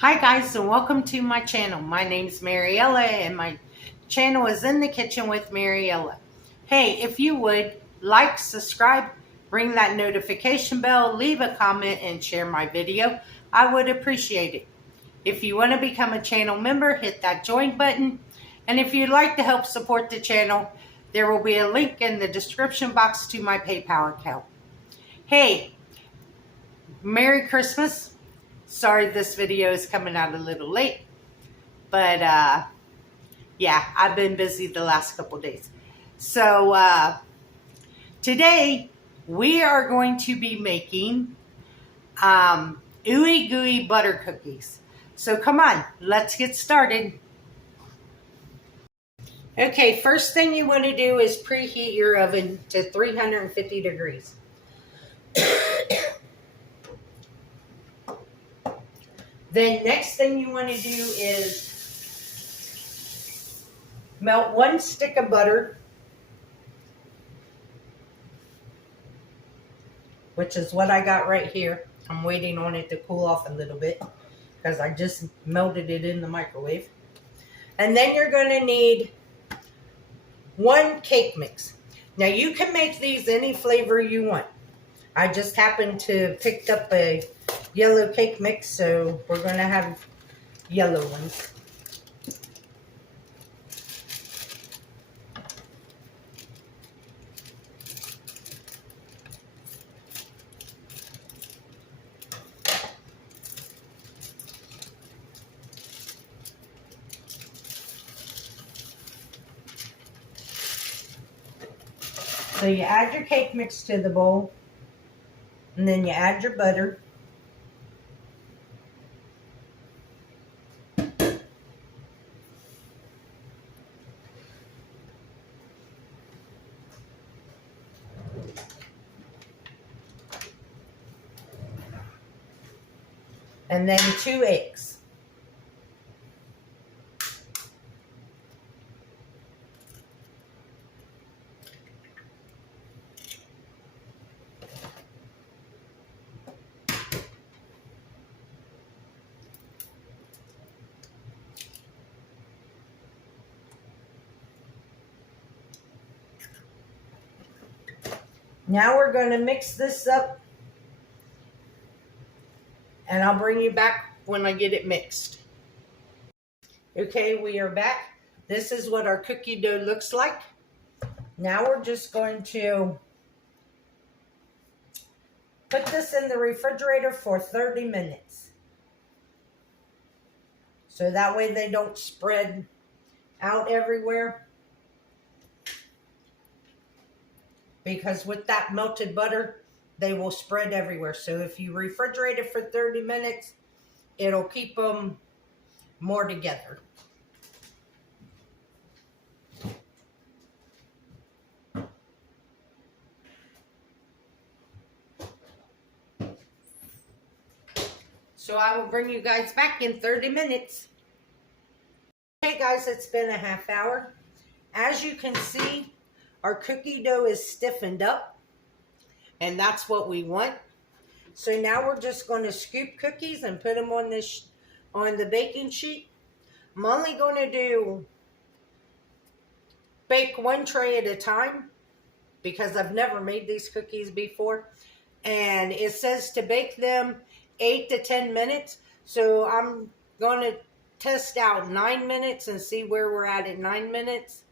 Hi guys, and welcome to my channel. My name is Mariella and my channel is In the Kitchen with Mariella. Hey, if you would like, subscribe, ring that notification bell, leave a comment, and share my video, I would appreciate it. If you want to become a channel member, hit that join button. And if you'd like to help support the channel, there will be a link in the description box to my PayPal account. Hey, Merry Christmas. Sorry this video is coming out a little late, but yeah, I've been busy the last couple days. So today we are going to be making Ooey Gooey butter cookies. So come on, let's get started. Okay, first thing you want to do is preheat your oven to 350 degrees. Then next thing you want to do is melt 1 stick of butter, which is what I got right here. I'm waiting on it to cool off a little bit because I just melted it in the microwave. And then you're going to need 1 cake mix. Now you can make these any flavor you want. I just happened to pick up a yellow cake mix, so we're going to have yellow ones. So you add your cake mix to the bowl, and then you add your butter. And then 2 eggs. Now we're going to mix this up, and I'll bring you back when I get it mixed. Okay, we are back. This is what our cookie dough looks like. Now we're just going to put this in the refrigerator for 30 minutes. So that way they don't spread out everywhere. Because with that melted butter, they will spread everywhere. So if you refrigerate it for 30 minutes, it'll keep them more together. So I will bring you guys back in 30 minutes. Okay guys, it's been a half hour. As you can see, our cookie dough is stiffened up, and that's what we want. So now we're just going to scoop cookies and put them on the baking sheet. I'm only going to bake 1 tray at a time because I've never made these cookies before. And it says to bake them 8 to 10 minutes. So I'm going to test out 9 minutes and see where we're at 9 minutes.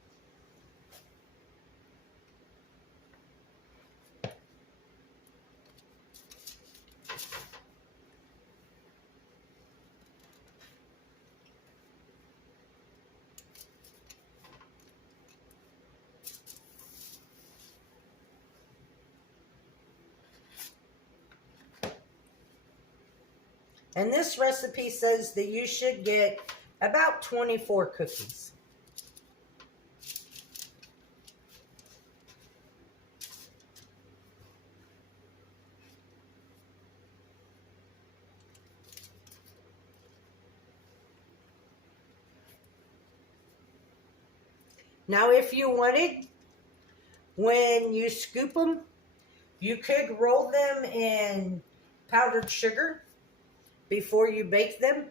And this recipe says that you should get about 24 cookies. Now, if you wanted, when you scoop them, you could roll them in powdered sugar before you bake them.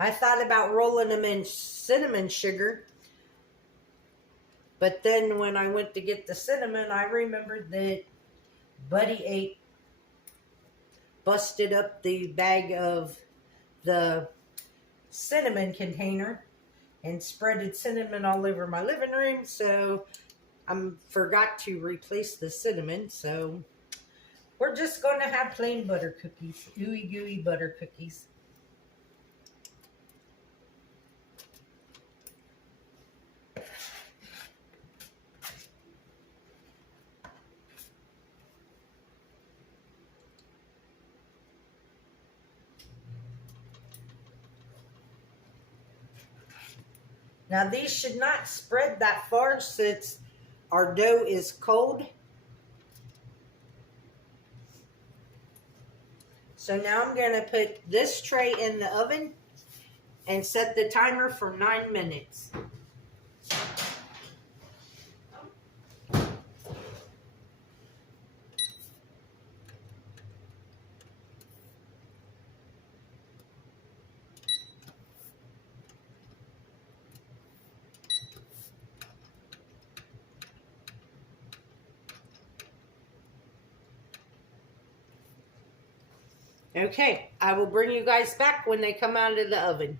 I thought about rolling them in cinnamon sugar, but then when I went to get the cinnamon, I remembered that Buddy busted up the bag of the cinnamon container and spreaded cinnamon all over my living room, so I forgot to replace the cinnamon. So we're just going to have plain butter cookies, ooey gooey butter cookies. Now these should not spread that far since our dough is cold. So now I'm going to put this tray in the oven and set the timer for 9 minutes. Okay, I will bring you guys back when they come out of the oven.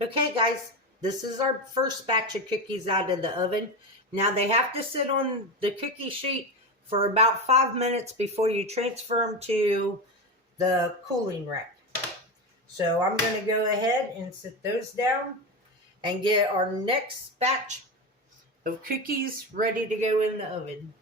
Okay guys, this is our first batch of cookies out of the oven. Now they have to sit on the cookie sheet for about 5 minutes before you transfer them to the cooling rack. So I'm going to go ahead and sit those down and get our next batch of cookies ready to go in the oven.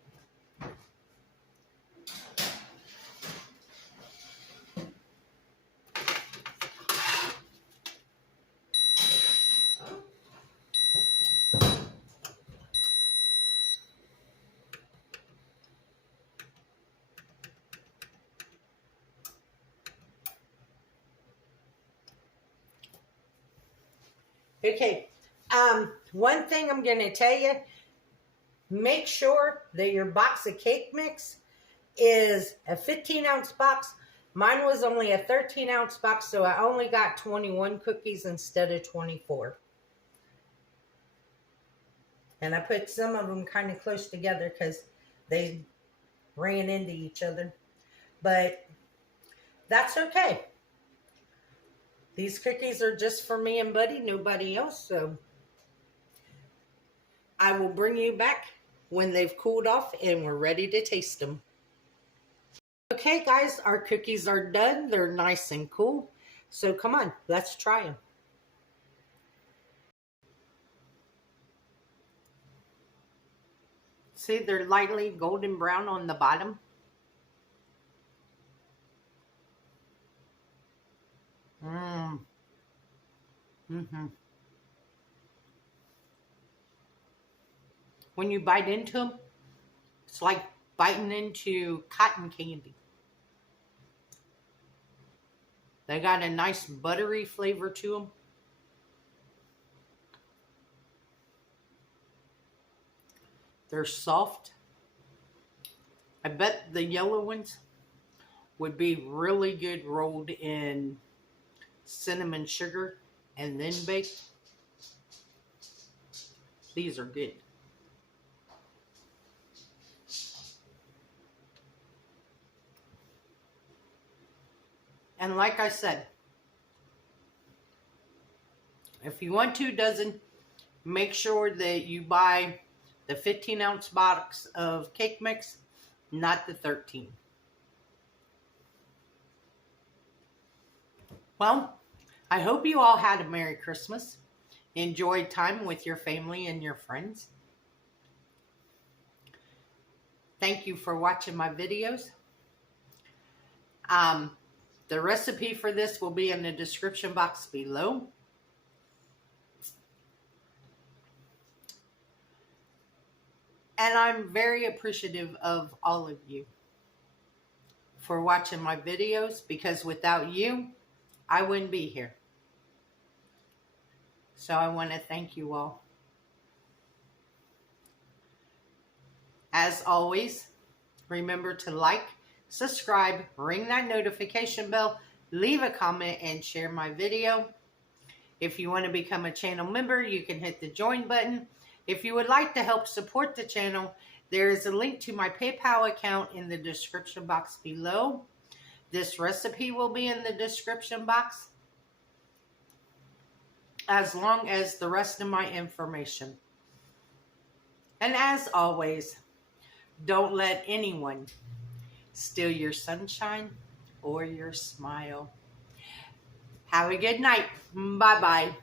Okay, one thing I'm going to tell you, make sure that your box of cake mix is a 15-ounce box. Mine was only a 13-ounce box, so I only got 21 cookies instead of 24. And I put some of them kind of close together because they ran into each other. But that's okay. These cookies are just for me and Buddy, nobody else, so I will bring you back when they've cooled off and we're ready to taste them. Okay guys, our cookies are done. They're nice and cool. So come on, let's try them. See, they're lightly golden brown on the bottom. When you bite into them, it's like biting into cotton candy. They got a nice buttery flavor to them. They're soft. I bet the yellow ones would be really good rolled in cinnamon sugar and then baked. These are good. And like I said, if you want 2 dozen, make sure that you buy the 15-ounce box of cake mix, not the 13. Well, I hope you all had a Merry Christmas. Enjoyed time with your family and your friends. Thank you for watching my videos. The recipe for this will be in the description box below. And I'm very appreciative of all of you for watching my videos, because without you, I wouldn't be here. So I want to thank you all. As always, remember to like, subscribe, ring that notification bell, leave a comment, and share my video. If you want to become a channel member, you can hit the join button. If you would like to help support the channel, there is a link to my PayPal account in the description box below. This recipe will be in the description box, as long as the rest of my information. And as always, don't let anyone steal your sunshine or your smile. Have a good night. Bye-bye.